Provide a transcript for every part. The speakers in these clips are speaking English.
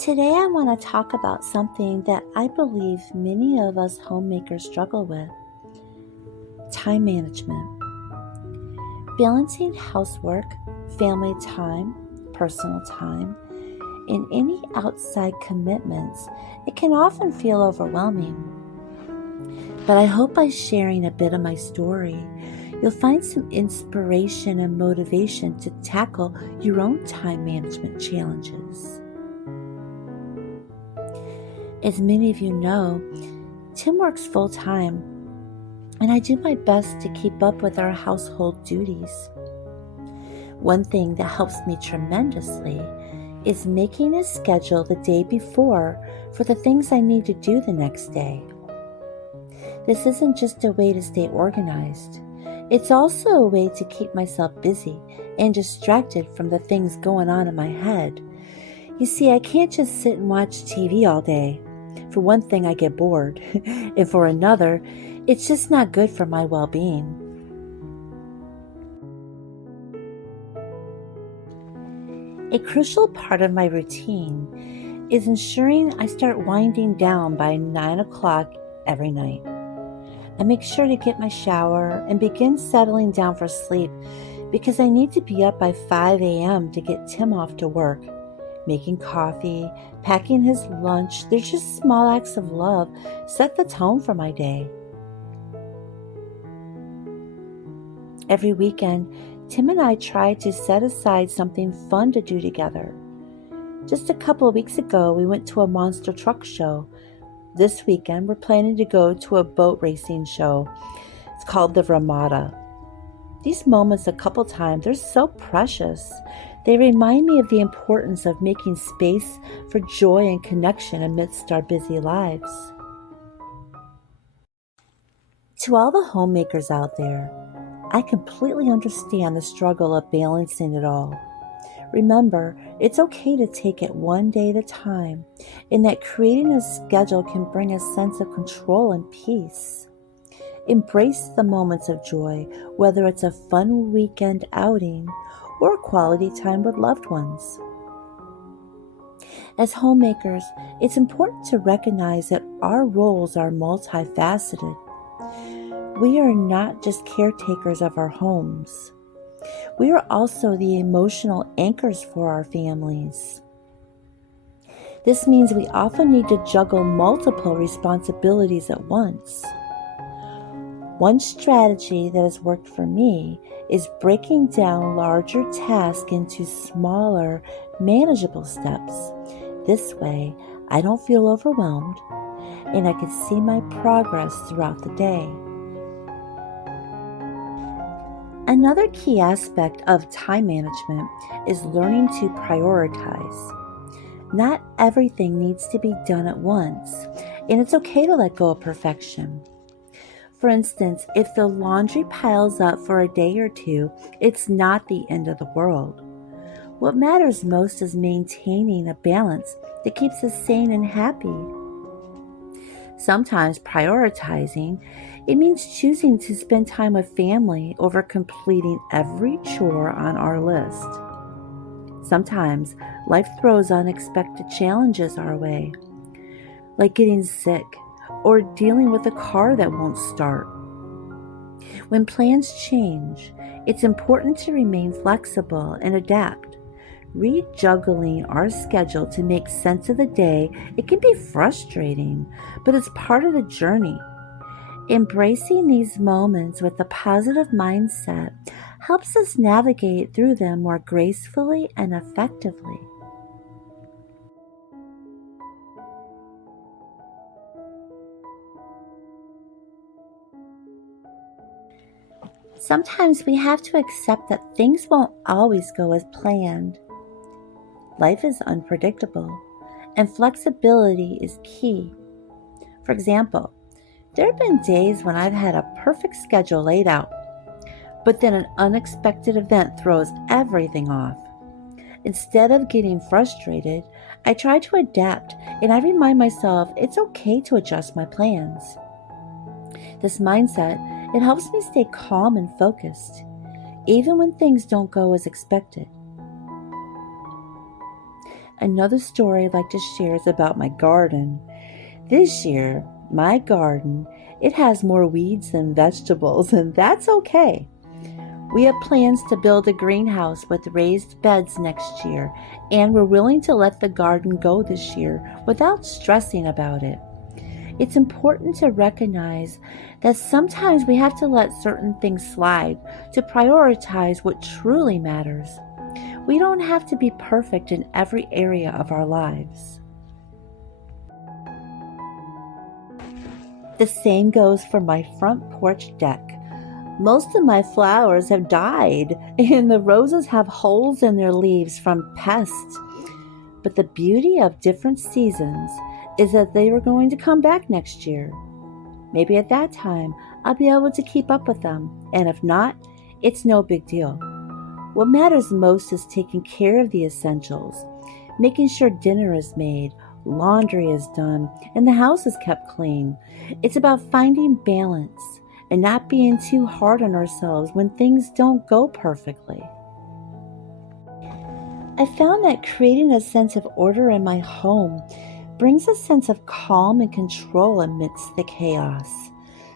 Today I want to talk about something that I believe many of us homemakers struggle with: time management. Balancing housework, family time, personal time, and any outside commitments, it can often feel overwhelming. But I hope by sharing a bit of my story, you'll find some inspiration and motivation to tackle your own time management challenges. As many of you know, Tim works full-time, and I do my best to keep up with our household duties. One thing that helps me tremendously is making a schedule the day before for the things I need to do the next day. This isn't just a way to stay organized. It's also a way to keep myself busy and distracted from the things going on in my head. You see, I can't just sit and watch TV all day. For one thing, I get bored, and for another, it's just not good for my well-being. A crucial part of my routine is ensuring I start winding down by 9 o'clock every night. I make sure to get my shower and begin settling down for sleep because I need to be up by 5 a.m. to get Tim off to work. Making coffee, packing his lunch, they're just small acts of love set the tone for my day. Every weekend, Tim and I try to set aside something fun to do together. Just a couple of weeks ago, we went to a monster truck show. This weekend, we're planning to go to a boat racing show. It's called the Ramada. These moments a couple times, they're so precious. They remind me of the importance of making space for joy and connection amidst our busy lives. To all the homemakers out there, I completely understand the struggle of balancing it all. Remember, it's okay to take it one day at a time, and that creating a schedule can bring a sense of control and peace. Embrace the moments of joy, whether it's a fun weekend outing or quality time with loved ones. As homemakers, it's important to recognize that our roles are multifaceted. We are not just caretakers of our homes. We are also the emotional anchors for our families. This means we often need to juggle multiple responsibilities at once. One strategy that has worked for me is breaking down larger tasks into smaller, manageable steps. This way, I don't feel overwhelmed, and I can see my progress throughout the day. Another key aspect of time management is learning to prioritize. Not everything needs to be done at once, and it's okay to let go of perfection. For instance, if the laundry piles up for a day or two, it's not the end of the world. What matters most is maintaining a balance that keeps us sane and happy. Sometimes prioritizing, it means choosing to spend time with family over completing every chore on our list. Sometimes life throws unexpected challenges our way, like getting sick or dealing with a car that won't start. When plans change, it's important to remain flexible and adapt. Rejuggling our schedule to make sense of the day, it can be frustrating, but it's part of the journey. Embracing these moments with a positive mindset helps us navigate through them more gracefully and effectively. Sometimes we have to accept that things won't always go as planned. Life is unpredictable, and flexibility is key. For example, there have been days when I've had a perfect schedule laid out, but then an unexpected event throws everything off. Instead of getting frustrated, I try to adapt, and I remind myself it's okay to adjust my plans. This mindset, it helps me stay calm and focused, even when things don't go as expected. Another story I'd like to share is about my garden. This year, my garden, it has more weeds than vegetables, and that's okay. We have plans to build a greenhouse with raised beds next year, and we're willing to let the garden go this year without stressing about it. It's important to recognize that sometimes we have to let certain things slide to prioritize what truly matters. We don't have to be perfect in every area of our lives. The same goes for my front porch deck. Most of my flowers have died, and the roses have holes in their leaves from pests. But the beauty of different seasons is that they were going to come back next year. Maybe at that time, I'll be able to keep up with them, and if not, it's no big deal. What matters most is taking care of the essentials, making sure dinner is made, laundry is done, and the house is kept clean. It's about finding balance and not being too hard on ourselves when things don't go perfectly. I found that creating a sense of order in my home brings a sense of calm and control amidst the chaos.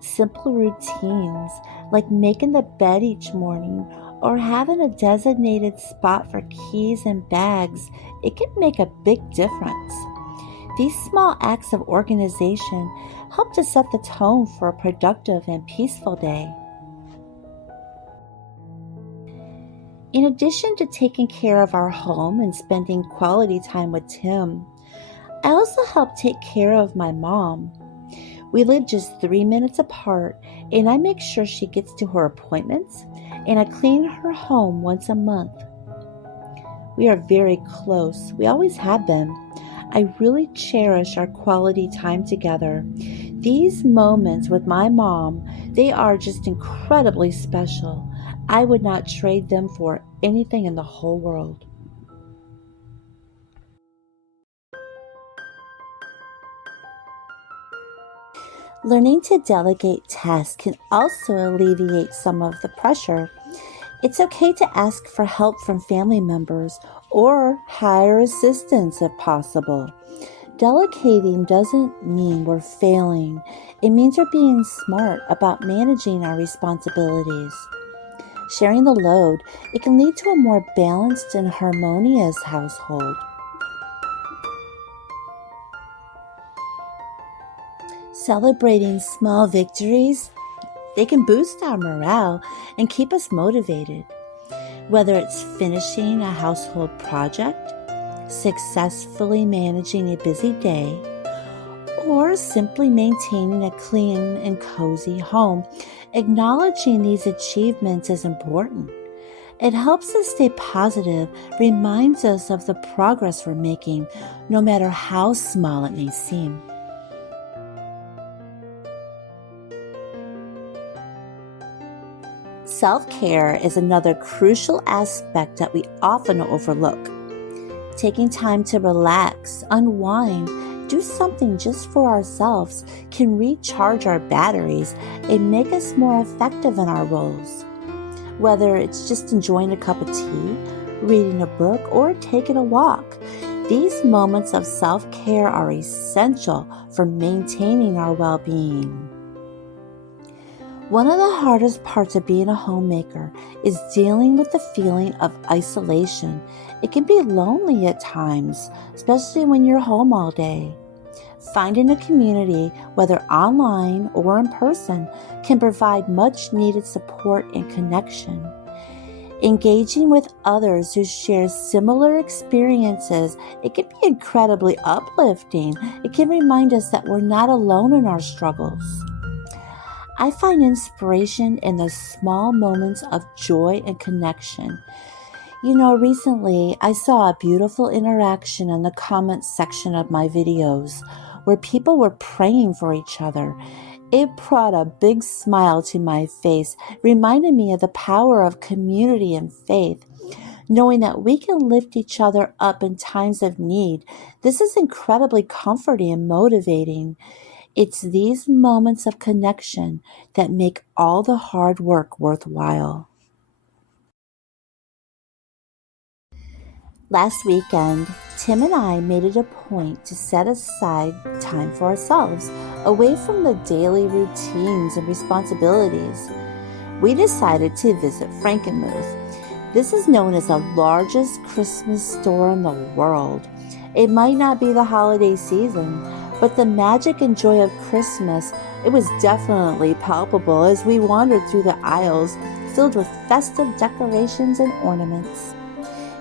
Simple routines like making the bed each morning or having a designated spot for keys and bags, it can make a big difference. These small acts of organization help to set the tone for a productive and peaceful day. In addition to taking care of our home and spending quality time with Tim, I also help take care of my mom. We live just 3 minutes apart, and I make sure she gets to her appointments, and I clean her home once a month. We are very close. We always have been. I really cherish our quality time together. These moments with my mom, they are just incredibly special. I would not trade them for anything in the whole world. Learning to delegate tasks can also alleviate some of the pressure. It's okay to ask for help from family members or hire assistance if possible. Delegating doesn't mean we're failing. It means we're being smart about managing our responsibilities. Sharing the load, it can lead to a more balanced and harmonious household. Celebrating small victories, they can boost our morale and keep us motivated. Whether it's finishing a household project, successfully managing a busy day, or simply maintaining a clean and cozy home, acknowledging these achievements is important. It helps us stay positive, reminds us of the progress we're making, no matter how small it may seem. Self-care is another crucial aspect that we often overlook. Taking time to relax, unwind, do something just for ourselves can recharge our batteries and make us more effective in our roles. Whether it's just enjoying a cup of tea, reading a book, or taking a walk, these moments of self-care are essential for maintaining our well-being. One of the hardest parts of being a homemaker is dealing with the feeling of isolation. It can be lonely at times, especially when you're home all day. Finding a community, whether online or in person, can provide much needed support and connection. Engaging with others who share similar experiences, it can be incredibly uplifting. It can remind us that we're not alone in our struggles. I find inspiration in the small moments of joy and connection. Recently I saw a beautiful interaction in the comments section of my videos where people were praying for each other. It brought a big smile to my face, reminding me of the power of community and faith. Knowing that we can lift each other up in times of need, this is incredibly comforting and motivating. It's these moments of connection that make all the hard work worthwhile. Last weekend, Tim and I made it a point to set aside time for ourselves, away from the daily routines and responsibilities. We decided to visit Frankenmuth. This is known as the largest Christmas store in the world. It might not be the holiday season, but the magic and joy of Christmas, it was definitely palpable as we wandered through the aisles filled with festive decorations and ornaments.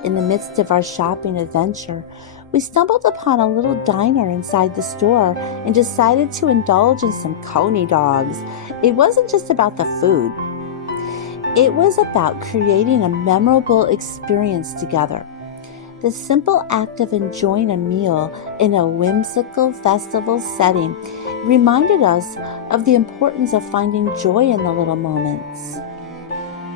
In the midst of our shopping adventure, we stumbled upon a little diner inside the store and decided to indulge in some coney dogs. It wasn't just about the food. It was about creating a memorable experience together. The simple act of enjoying a meal in a whimsical festival setting reminded us of the importance of finding joy in the little moments.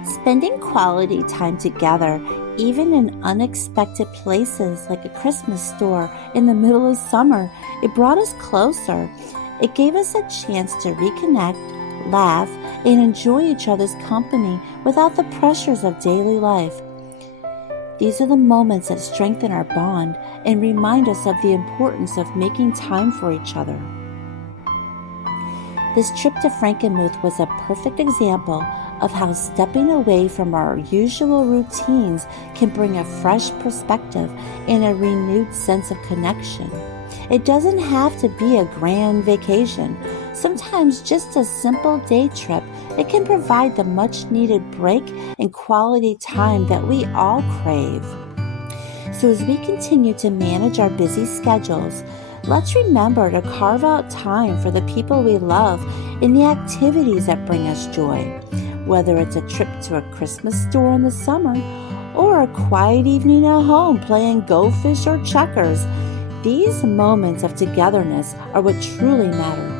Spending quality time together, even in unexpected places like a Christmas store in the middle of summer, it brought us closer. It gave us a chance to reconnect, laugh, and enjoy each other's company without the pressures of daily life. These are the moments that strengthen our bond and remind us of the importance of making time for each other. This trip to Frankenmuth was a perfect example of how stepping away from our usual routines can bring a fresh perspective and a renewed sense of connection. It doesn't have to be a grand vacation. Sometimes just a simple day trip, it can provide the much-needed break and quality time that we all crave. So as we continue to manage our busy schedules, let's remember to carve out time for the people we love and the activities that bring us joy. Whether it's a trip to a Christmas store in the summer or a quiet evening at home playing Go Fish or checkers, these moments of togetherness are what truly matter.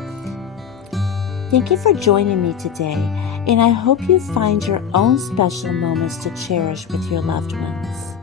Thank you for joining me today, and I hope you find your own special moments to cherish with your loved ones.